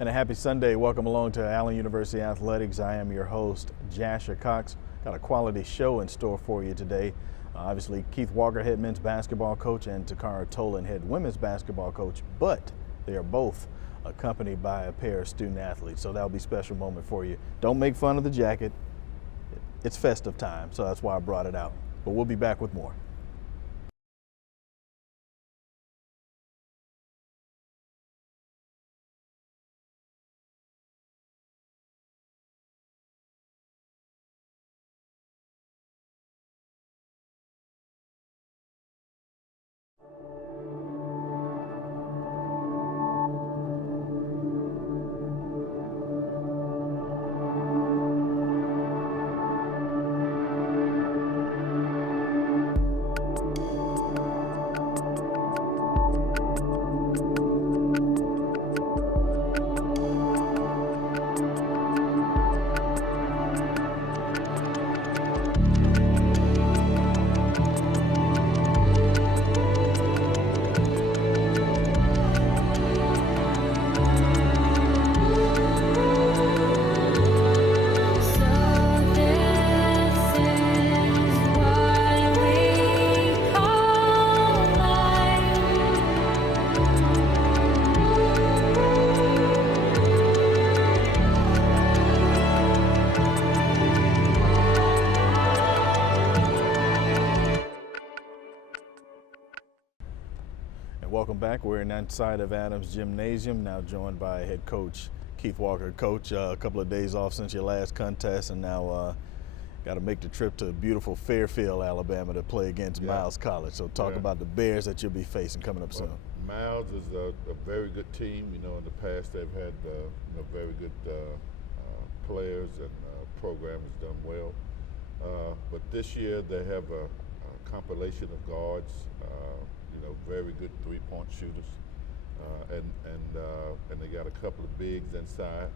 And a happy Sunday. Welcome along to Allen University Athletics. I am your host, Jasher Cox. Got a quality show in store for you today. Obviously, Keith Walker, head men's basketball coach, and Takara Tolan, head women's basketball coach, but they are both accompanied by a pair of student athletes. So that'll be a special moment for you. Don't make fun of the jacket. It's festive time, so that's why I brought it out. But we'll be back with more. Welcome back. We're inside of Adams Gymnasium, now joined by head coach Keith Walker. Coach, a couple of days off since your last contest, and now got to make the trip to beautiful Fairfield, Alabama to play against Miles College. So talk about the Bears that you'll be facing coming up soon. Miles is a very good team. You know, in the past they've had very good players, and program has done well. But this year they have a compilation of guards. Very good three-point shooters, and they got a couple of bigs inside.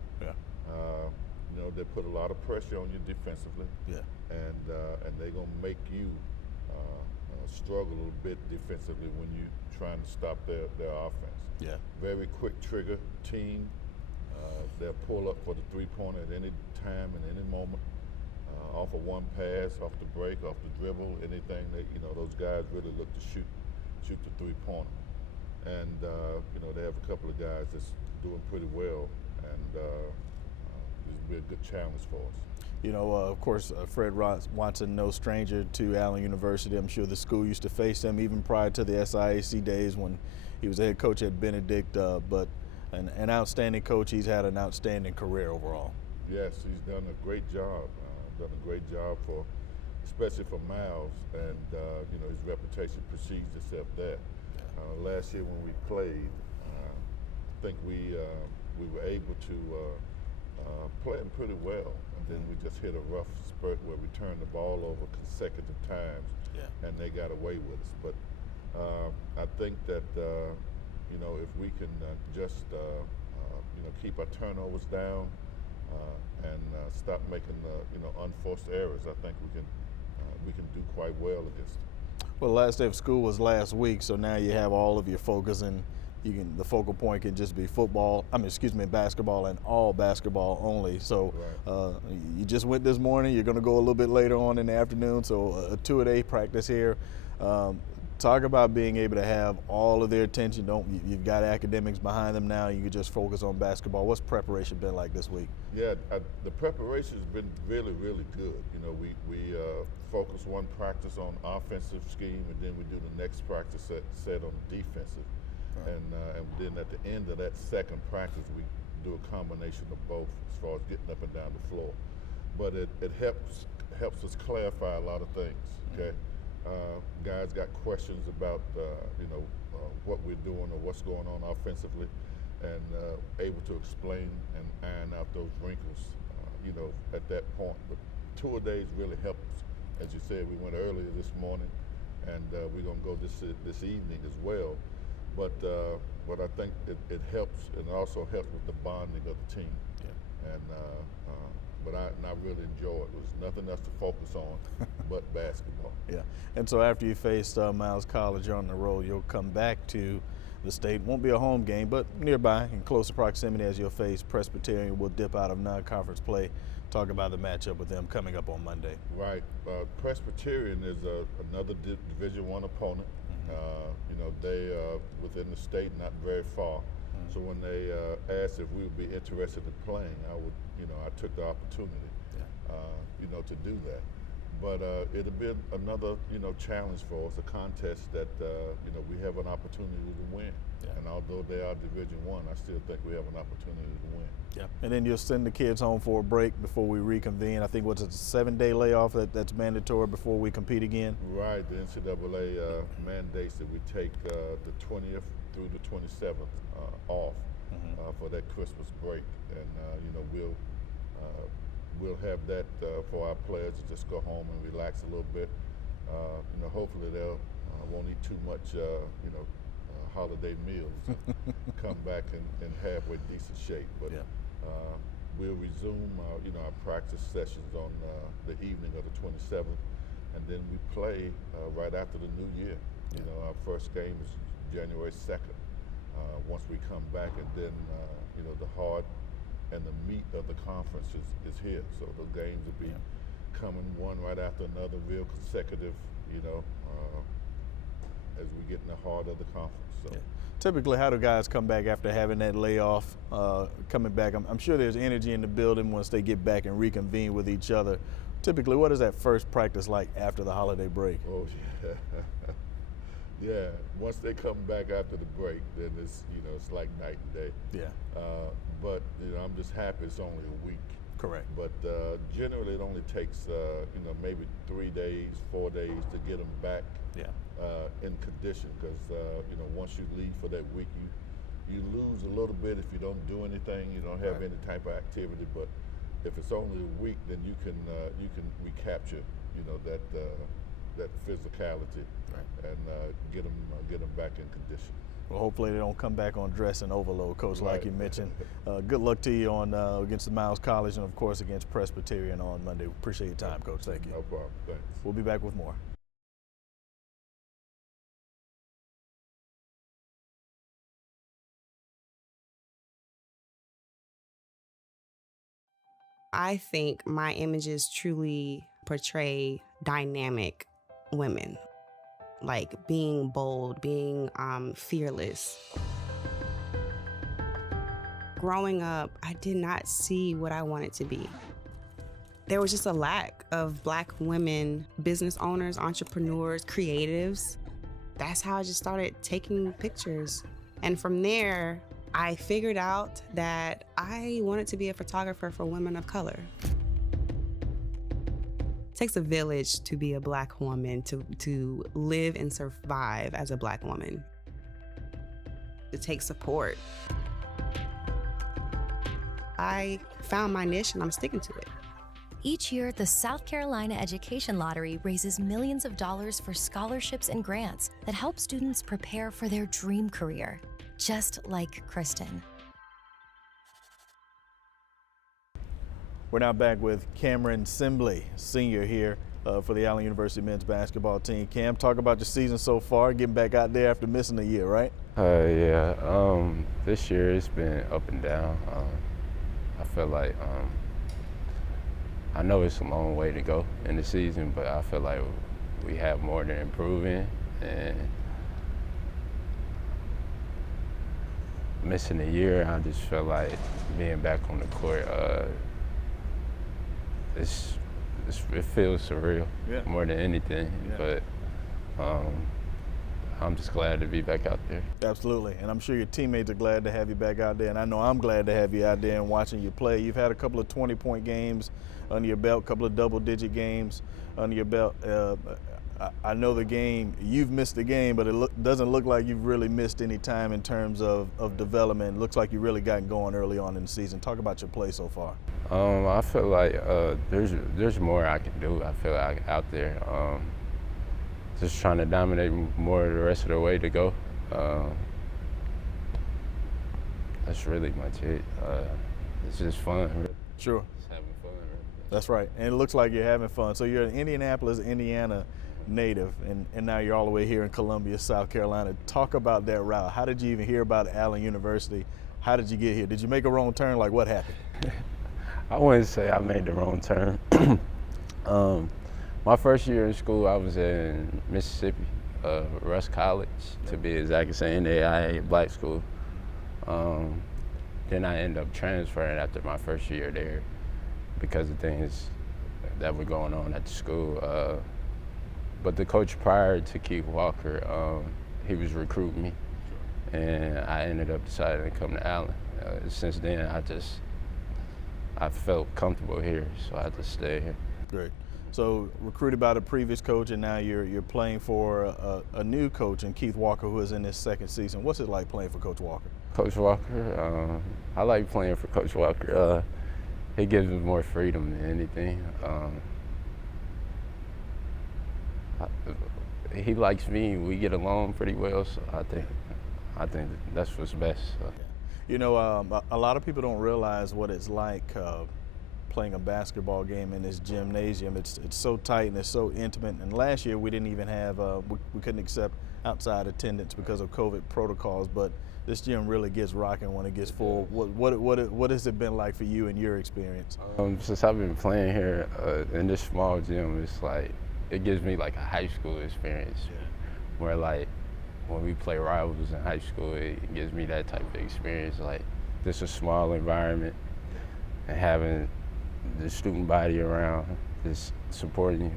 They put a lot of pressure on you defensively. And they're gonna make you struggle a little bit defensively when you're trying to stop their offense. Very quick trigger team. They'll pull up for the three-pointer at any time and any moment. Off of one pass, off the break, off the dribble, anything. Those guys really look to shoot the three-pointer. And, they have a couple of guys that's doing pretty well, and this will be a good challenge for us. Of course, Fred Watson, no stranger to Allen University. I'm sure the school used to face him even prior to the SIAC days when he was a head coach at Benedict, but an outstanding coach. He's had an outstanding career overall. Yes, he's done a great job. Especially for Miles, and his reputation precedes itself there. Last year when we played, I think we were able to play him pretty well, and then we just hit a rough spurt where we turned the ball over consecutive times, and they got away with us. But I think that if we can just keep our turnovers down and stop making unforced errors, I think we can do quite well against them. Well, the last day of school was last week, so now you have all of your focus, and the focal point can just be basketball, and all basketball only. So you just went this morning. You're going to go a little bit later on in the afternoon. So a 2-a-day practice here. Talk about being able to have all of their attention. You've got academics behind them now. You can just focus on basketball. What's preparation been like this week? Yeah, the preparation has been really, really good. We focus one practice on offensive scheme, and then we do the next practice set on defensive. And then at the end of that second practice, we do a combination of both as far as getting up and down the floor. But it helps us clarify a lot of things. Okay. Guys got questions about what we're doing or what's going on offensively, and able to explain and iron out those wrinkles, at that point. But 2 days really help us. As you said, we went earlier this morning, and we're going to go this evening as well. But I think it helps, and it also helps with the bonding of the team. But I really enjoy it. There's nothing else to focus on but basketball. And so after you faced Miles College on the road, you'll come back to the state. Won't be a home game, but nearby in closer proximity as you'll face Presbyterian. Will dip out of non-conference play. Talk about the matchup with them coming up on Monday. Right. Presbyterian is another Division I opponent. You know, they within the state, not very far. So when they asked if we would be interested in playing, I took the opportunity, you know, to do that. But it'll be another, you know, challenge for us, a contest that, you know, we have an opportunity to win. And although they are Division I still think we have an opportunity to win. Yeah. And then you'll send the kids home for a break before we reconvene. I think what's it, a 7-day layoff that's mandatory before we compete again? Right. The NCAA mandates that we take the 20th through the 27th off for that Christmas break. And, you know, we'll have that for our players to just go home and relax a little bit. You know, hopefully they'll won't eat too much, you know, holiday meals. Come back in halfway decent shape. But we'll resume, you know, our practice sessions on the evening of the 27th, and then we play right after the new year. You know, our first game is January 2nd. Once we come back, and then you know, the heart and the meat of the conference is here. So the games will be coming one right after another, real consecutive, you know, as we get in the heart of the conference. So. Typically, how do guys come back after having that layoff, coming back? I'm sure there's energy in the building once they get back and reconvene with each other. Typically, what is that first practice like after the holiday break? Oh, yeah. Yeah, once they come back after the break, then it's, you know, it's like night and day. Yeah. But, you know, I'm just happy it's only a week. Correct. But generally it only takes, you know, maybe 3 days, 4 days to get them back in condition. Because, you know, once you leave for that week, you lose a little bit if you don't do anything, you don't have any type of activity. But if it's only a week, then you can recapture, you know, that physicality and get them back in condition. Well, hopefully they don't come back on dress and overload, Coach, like you mentioned. Good luck to you on against the Miles College and, of course, against Presbyterian on Monday. Appreciate your time, Coach. Thank you. No problem. Thanks. We'll be back with more. I think my images truly portray dynamic women, like being bold, being fearless. Growing up, I did not see what I wanted to be. There was just a lack of Black women, business owners, entrepreneurs, creatives. That's how I just started taking pictures. And from there, I figured out that I wanted to be a photographer for women of color. It takes a village to be a Black woman, to live and survive as a Black woman. It takes support. I found my niche and I'm sticking to it. Each year, the South Carolina Education Lottery raises millions of dollars for scholarships and grants that help students prepare for their dream career, just like Kristen. We're now back with Cameron Simbley, senior here for the Allen University men's basketball team. Cam, talk about your season so far, getting back out there after missing a year, right? This year it's been up and down. I feel like I know it's a long way to go in the season, but I feel like we have more than improving, and missing a year, I just feel like being back on the court, it feels surreal more than anything. But I'm just glad to be back out there. Absolutely, and I'm sure your teammates are glad to have you back out there, and I know I'm glad to have you out there and watching you play. You've had a couple of 20-point games under your belt, a couple of double-digit games under your belt. I know the game, you've missed the game, but it doesn't look like you've really missed any time in terms of development. It looks like you really gotten going early on in the season. Talk about your play so far. I feel like there's more I can do. I feel like out there. Just trying to dominate more the rest of the way to go. That's really much it. It's just fun. Sure. Just having fun. That's right, and it looks like you're having fun. So you're in Indianapolis, Indiana, native, and now you're all the way here in Columbia, South Carolina. Talk about that route. How did you even hear about Allen University? How did you get here? Did you make a wrong turn? Like, what happened? I wouldn't say I made the wrong turn. My first year in school, I was in Mississippi, Rush College, to be exact. It's an NAIA black school. Then I ended up transferring after my first year there because of things that were going on at the school. But the coach prior to Keith Walker, he was recruiting me, and I ended up deciding to come to Allen. Since then, I felt comfortable here, so I just stayed here. Great. So recruited by the previous coach, and now you're playing for a new coach in Keith Walker, who is in his second season. What's it like playing for Coach Walker? Coach Walker, I like playing for Coach Walker. He gives me more freedom than anything. He likes me. We get along pretty well, so I think that's what's best. So. You know, a lot of people don't realize what it's like playing a basketball game in this gymnasium. It's so tight and it's so intimate. And last year we didn't even have we couldn't accept outside attendance because of COVID protocols. But this gym really gets rocking when it gets full. What has it been like for you and your experience? Since I've been playing here in this small gym, it's like it gives me like a high school experience, where like when we play rivals in high school, it gives me that type of experience. Like this is a small environment, and having the student body around, just supporting you,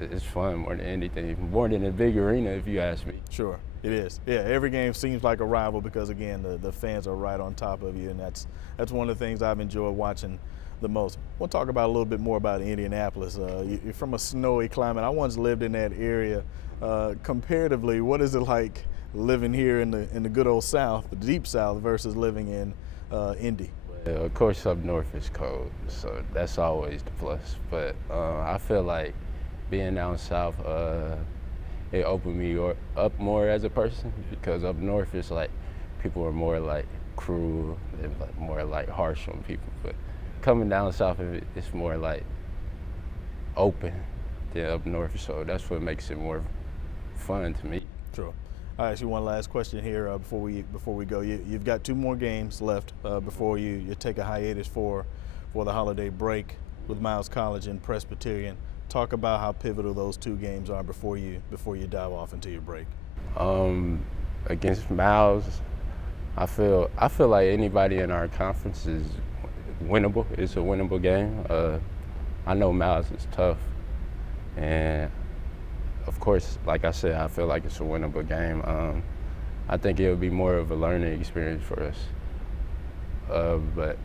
it's fun more than anything, more than a big arena, if you ask me. Sure, it is. Yeah, every game seems like a rival because again, the fans are right on top of you, and that's one of the things I've enjoyed watching the most. We'll talk about a little bit more about Indianapolis. You're from a snowy climate. I once lived in that area. Comparatively, what is it like living here in the good old South, the deep South, versus living in Indy? Of course, up north is cold, so that's always the plus. But I feel like being down south, it opened me up more as a person, because up north it's like people are more like cruel and like more like harsh on people. But coming down south, it's more like open than up north, so that's what makes it more fun to me. Sure. I'll ask you one last question here before we go. You've got 2 more games left before you take a hiatus for the holiday break with Miles College and Presbyterian. Talk about how pivotal those 2 games are before you dive off into your break. Against Miles, I feel like anybody in our conference is winnable. It's a winnable game. I know Miles is tough, and of course, like I said, I feel like it's a winnable game. I think it'll be more of a learning experience for us. But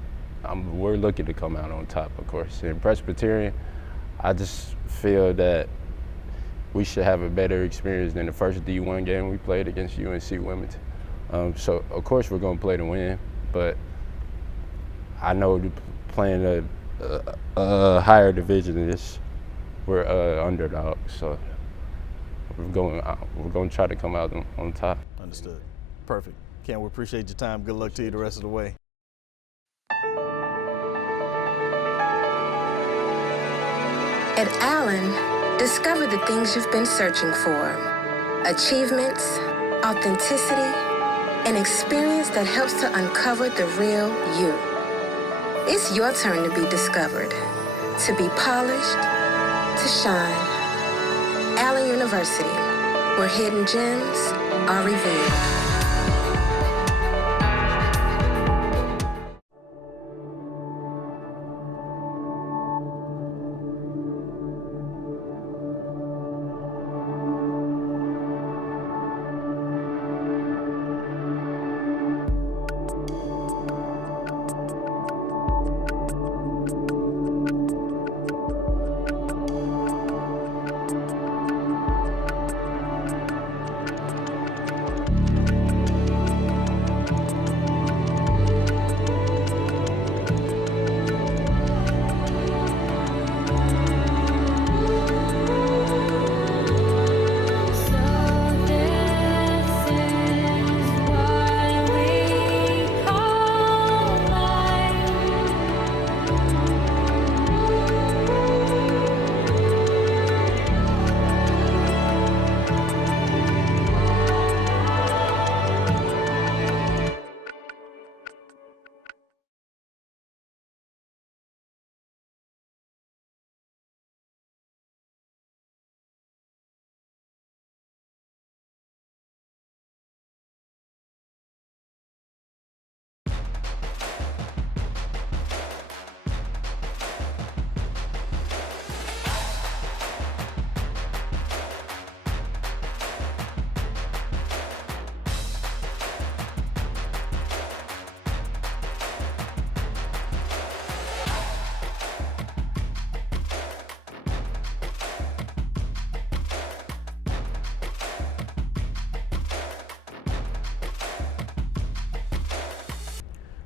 we're looking to come out on top, of course. In Presbyterian, I just feel that we should have a better experience than the first D1 game we played against UNC Wilmington. So, of course, we're going to play to win, but I know playing a higher division we're underdogs, so we're going to try to come out on top. Understood. Perfect. Ken, we appreciate your time. Good luck to you the rest of the way. At Allen, discover the things you've been searching for. Achievements, authenticity, an experience that helps to uncover the real you. It's your turn to be discovered, to be polished, to shine. Allen University, where hidden gems are revealed.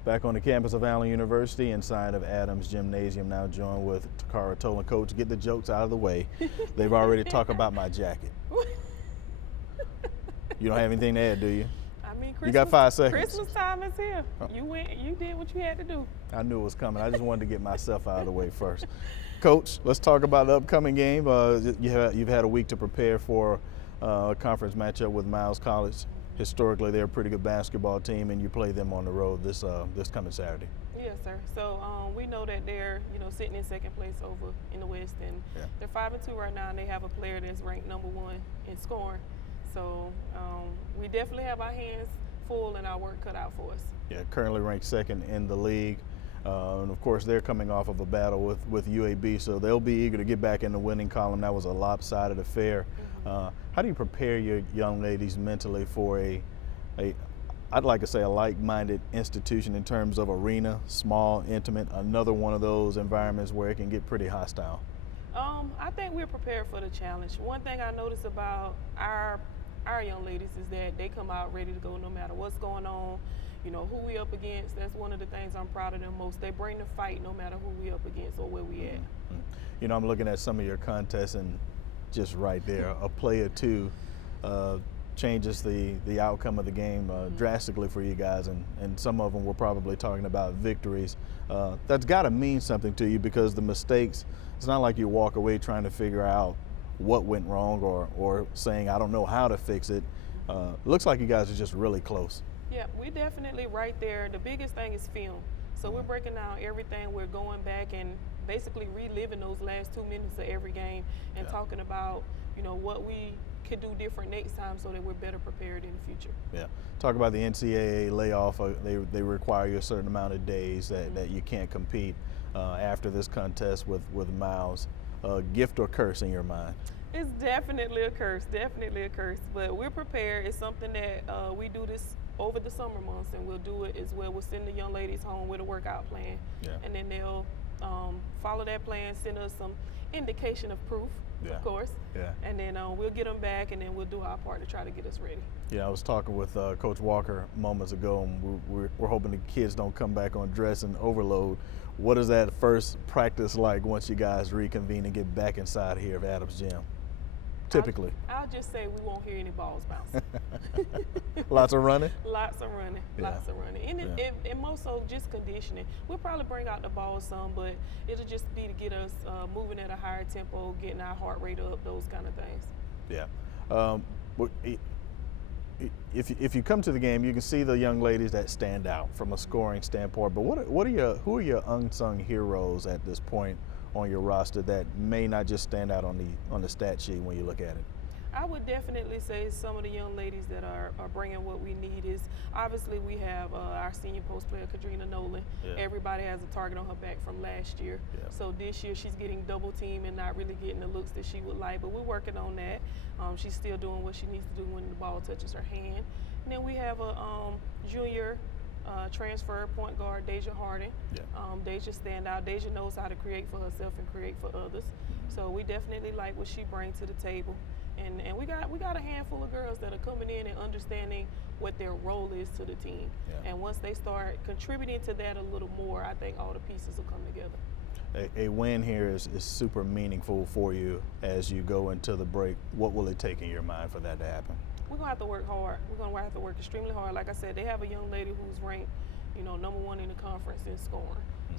Back on the campus of Allen University inside of Adams Gymnasium, now joined with Takara Tolan. Coach, get the jokes out of the way. They've already talked about my jacket. You don't have anything to add, do you? I mean, you got 5 seconds. Christmas time is here. You did what you had to do. I knew it was coming. I just wanted to get myself out of the way first. Coach, let's talk about the upcoming game. You've had a week to prepare for a conference matchup with Miles College. Historically, they're a pretty good basketball team, and you play them on the road this coming Saturday. Yes, sir. So we know that they're sitting in second place over in the West, and they're 5-2 right now, and they have a player that's ranked #1 in scoring. So we definitely have our hands full and our work cut out for us. Yeah, currently ranked second in the league. And of course, they're coming off of a battle with UAB, so they'll be eager to get back in the winning column. That was a lopsided affair. How do you prepare your young ladies mentally for I'd like to say a like-minded institution in terms of arena, small, intimate, another one of those environments where it can get pretty hostile? I think we're prepared for the challenge. One thing I notice about our young ladies is that they come out ready to go no matter what's going on. Who we up against, that's one of the things I'm proud of them most. They bring the fight no matter who we up against or where we at. I'm looking at some of your contests, and just right there, a play or two changes the outcome of the game drastically for you guys, and some of them we're probably talking about victories. That's got to mean something to you, because the mistakes, it's not like you walk away trying to figure out what went wrong or saying I don't know how to fix it. Looks like you guys are just really close. Yeah, we're definitely right there. The biggest thing is film. So we're breaking down everything. We're going back and basically reliving those last 2 minutes of every game and talking about, what we could do different next time so that we're better prepared in the future. Yeah. Talk about the NCAA layoff. They require you a certain amount of days that you can't compete after this contest with Miles. Gift or curse in your mind? It's definitely a curse, but we're prepared. It's something that we do this over the summer months, and we'll do it as well. We'll send the young ladies home with a workout plan, and then they'll follow that plan, send us some indication of proof, of course, and then we'll get them back, and then we'll do our part to try to get us ready. Yeah, I was talking with Coach Walker moments ago, and we're hoping the kids don't come back on dress and overload. What is that first practice like once you guys reconvene and get back inside here of Adams Gym? Typically. I'll just say we won't hear any balls bouncing. Lots of running? Lots of running. And more so just conditioning. We'll probably bring out the ball some, but it'll just be to get us moving at a higher tempo, getting our heart rate up, those kind of things. Yeah. If you come to the game, you can see the young ladies that stand out from a scoring standpoint, but who are your unsung heroes at this point on your roster that may not just stand out on the stat sheet when you look at it? I would definitely say some of the young ladies that are bringing what we need is, obviously we have our senior post player, Kadrina Nolan. Everybody has a target on her back from last year. So this year she's getting double teamed and not really getting the looks that she would like, but we're working on that. She's still doing what she needs to do when the ball touches her hand. And then we have a junior transfer point guard, Deja Harding. Deja stand out. Deja knows how to create for herself and create for others. So we definitely like what she brings to the table. And we got a handful of girls that are coming in and understanding what their role is to the team. And once they start contributing to that a little more, I think all the pieces will come together. A win here is super meaningful for you as you go into the break. What will it take in your mind for that to happen? We're going to have to work hard. We're going to have to work extremely hard. Like I said, they have a young lady who's ranked, #1 in the conference in scoring.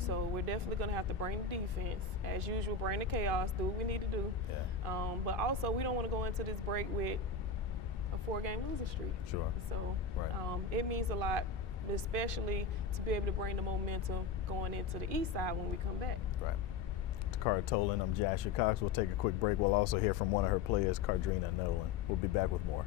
So we're definitely going to have to bring the defense. As usual, bring the chaos, do what we need to do. But also, we don't want to go into this break with a 4-game losing streak. Sure. So it means a lot, especially to be able to bring the momentum going into the east side when we come back. Right. Takara Tolan, I'm Jasher Cox. We'll take a quick break. We'll also hear from one of her players, Kadrina Nolan. We'll be back with more.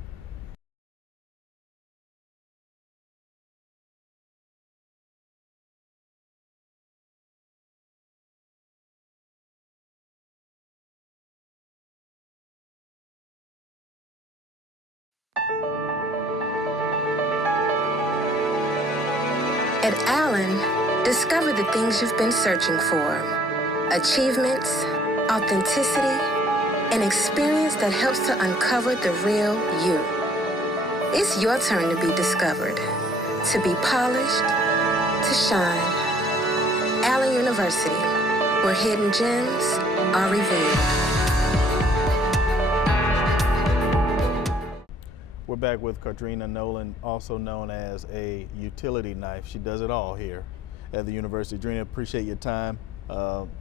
At Allen, discover the things you've been searching for. Achievements, authenticity, an experience that helps to uncover the real you. It's your turn to be discovered, to be polished, to shine. Allen University, where hidden gems are revealed. We're back with Kadrina Nolan, also known as a utility knife. She does it all here at the university. Kadrina, appreciate your time.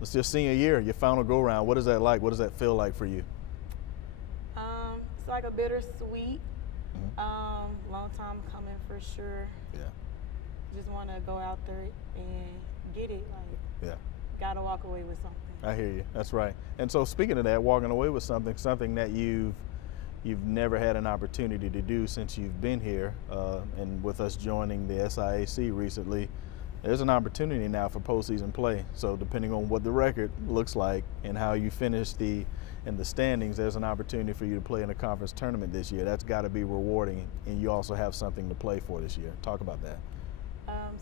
It's your senior year, your final go-round. What is that like? What does that feel like for you? It's like a bittersweet. Long time coming for sure. Yeah. Just want to go out there and get it. Like, Yeah. gotta walk away with something. I hear you. That's right. And so speaking of that, walking away with something that you've never had an opportunity to do since you've been here, and with us joining the SIAC recently, there's an opportunity now for postseason play. So depending on what the record looks like and how you finish in the standings, there's an opportunity for you to play in a conference tournament this year. That's got to be rewarding, and you also have something to play for this year. Talk about that.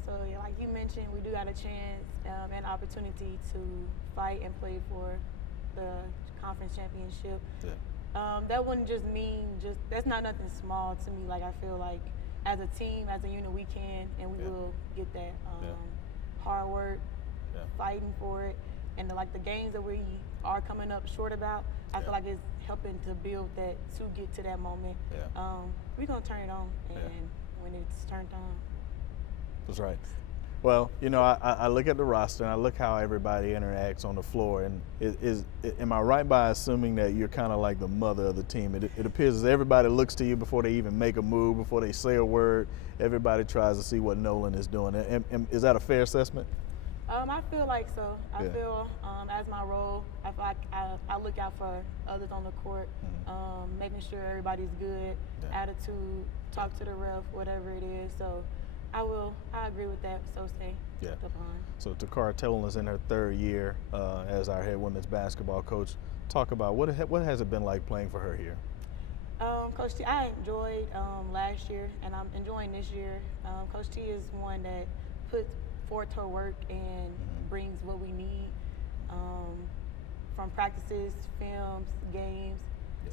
So yeah, like you mentioned, we do got a chance and opportunity to fight and play for the conference championship. Yeah. That wouldn't just mean that's not nothing small to me. Like I feel like as a team, as a unit, we can and we will get that. Hard work, fighting for it, and the games that we are coming up short about, I feel like it's helping to build that to get to that moment. We're gonna turn it on, and when it's turned on. That's right. Well, you know, I look at the roster and I look how everybody interacts on the floor, and am I right by assuming that you're kind of like the mother of the team? It appears as everybody looks to you before they even make a move, before they say a word. Everybody tries to see what Nolan is doing. Is that a fair assessment? I feel like so. I feel as my role, I feel like I look out for others on the court, making sure everybody's good, attitude, talk to the ref, whatever it is. So I agree with that. So stay upon. So Takara Tolan is in her third year as our head women's basketball coach. Talk about what has it been like playing for her here? Coach T, I enjoyed last year, and I'm enjoying this year. Coach T is one that puts forth her work and brings what we need from practices, films, games.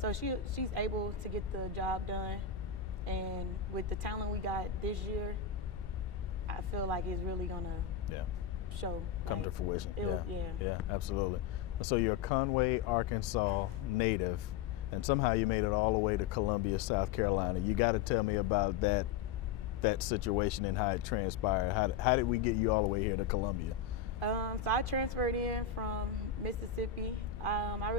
So she's able to get the job done, and with the talent we got this year, I feel like it's really gonna show. Come to fruition. Yeah, Absolutely. So you're a Conway, Arkansas native, and somehow you made it all the way to Columbia, South Carolina. You got to tell me about that situation and how it transpired. How did we get you all the way here to Columbia? So I transferred in from Mississippi. I'm not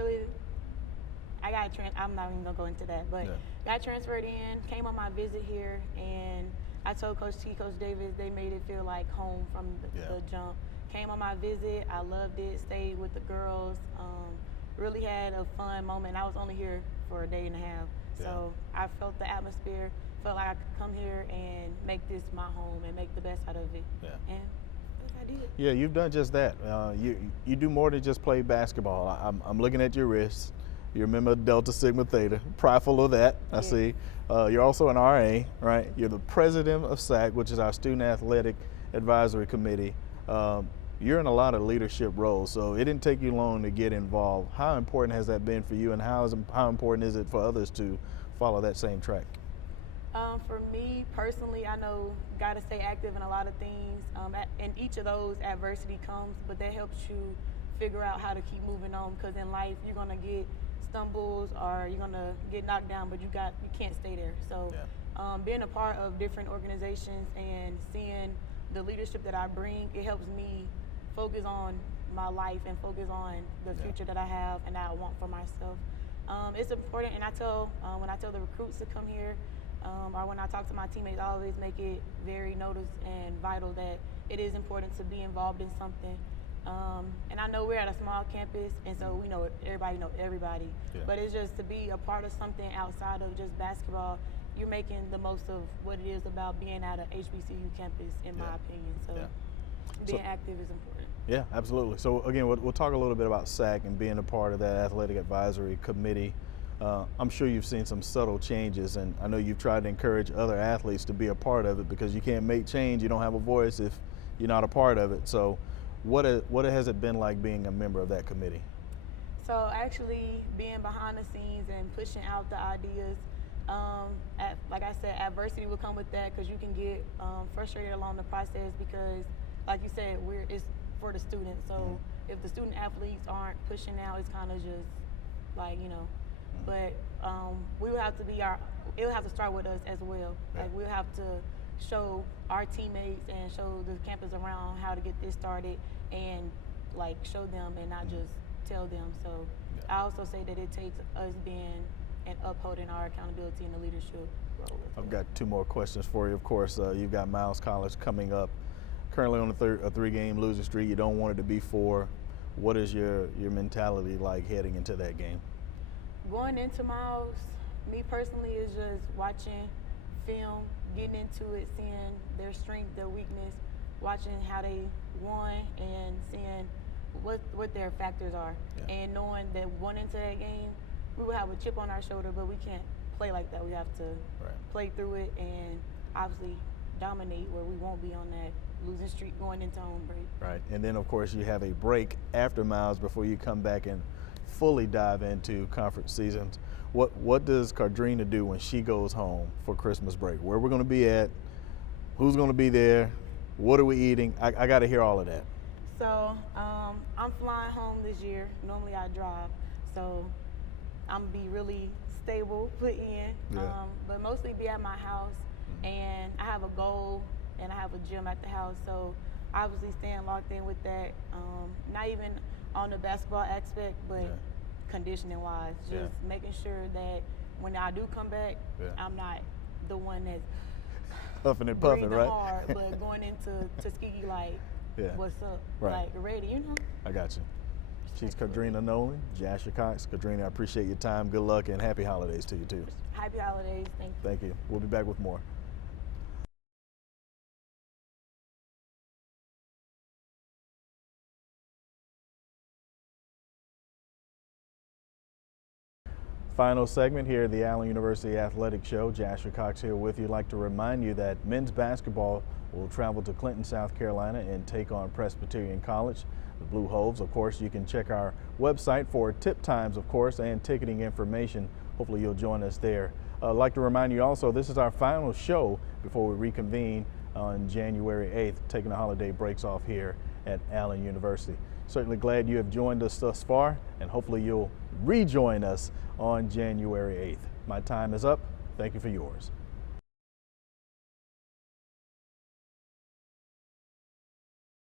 even gonna go into that, but got transferred in, came on my visit here, and I told Coach T, Coach Davis, they made it feel like home from the jump. Came on my visit, I loved it, stayed with the girls, really had a fun moment. I was only here for a day and a half, so I felt the atmosphere, felt like I could come here and make this my home and make the best out of it. And I did. Yeah, you've done just that. You do more than just play basketball. I'm looking at your wrists. You're a member of Delta Sigma Theta, prideful of that, I see. You're also an RA, right? You're the president of SAC, which is our Student Athletic Advisory Committee. You're in a lot of leadership roles, so it didn't take you long to get involved. How important has that been for you, and how important is it for others to follow that same track? For me personally, I know got to stay active in a lot of things. And each of those adversity comes, but that helps you figure out how to keep moving on, because in life you're gonna get stumbles or you're gonna get knocked down, but you can't stay there. So being a part of different organizations and seeing the leadership that I bring, it helps me focus on my life and focus on the future that I have and that I want for myself. It's important, and when I tell the recruits to come here, or when I talk to my teammates, I always make it very noticed and vital that it is important to be involved in something. And I know we're at a small campus, and so we know everybody. But it's just to be a part of something outside of just basketball. You're making the most of what it is about being at a HBCU campus, in my opinion. So being active is important. Yeah, absolutely. So again, we'll talk a little bit about SAC and being a part of that athletic advisory committee. I'm sure you've seen some subtle changes, and I know you've tried to encourage other athletes to be a part of it, because you can't make change, you don't have a voice if you're not a part of it. So what has it been like being a member of that committee? So actually being behind the scenes and pushing out the ideas, like I said, adversity will come with that, because you can get frustrated along the process, because like you said, it's for the students. So if the student athletes aren't pushing out, it's kind of just like, but we will have to it'll have to start with us as well. Yeah. Like we'll have to show our teammates and show the campus around how to get this started and like show them and not just tell them. So Yeah. I also say that it takes us being and upholding our accountability in the leadership role. I've got 2 more questions for you. Of course, you've got Miles College coming up, currently on a 3-game losing streak. You don't want it to be 4. What is your mentality like heading into that game? Going into Miles, me personally, is just watching film, getting into it, seeing their strength, their weakness, watching how they won, and seeing what their factors are, Yeah. and knowing that going into that game, we will have a chip on our shoulder, but we can't play like that. We have to play through it and obviously dominate where we won't be on that losing streak going into home break. Right, and then of course you have a break after Miles before you come back and fully dive into conference seasons. What does Cardrina do when she goes home for Christmas break? Where we're going to be at? Who's going to be there? What are we eating? I got to hear all of that. So I'm flying home this year. Normally I drive, so I'm gonna be really stable, put in, but mostly be at my house. And I have a goal, and I have a gym at the house. So obviously staying locked in with that. Not even on the basketball aspect, but conditioning wise, just making sure that when I do come back, I'm not the one that's huffing and puffing, breathing right? hard, but going into Tuskegee like, what's up? Right. Like ready, I got you. She's Cardrina Nolan, Jasher Cox. Cardrina, I appreciate your time. Good luck and happy holidays to you too. Happy holidays. Thank you. Thank you. We'll be back with more. Final segment here at the Allen University Athletic Show. Jasher Cox here with you. I'd like to remind you that men's basketball will travel to Clinton, South Carolina and take on Presbyterian College. The Blue Hoves, of course, you can check our website for tip times, of course, and ticketing information. Hopefully you'll join us there. I'd like to remind you also, this is our final show before we reconvene on January 8th, taking the holiday breaks off here at Allen University. Certainly glad you have joined us thus far, and hopefully you'll rejoin us on January 8th. My time is up. Thank you for yours.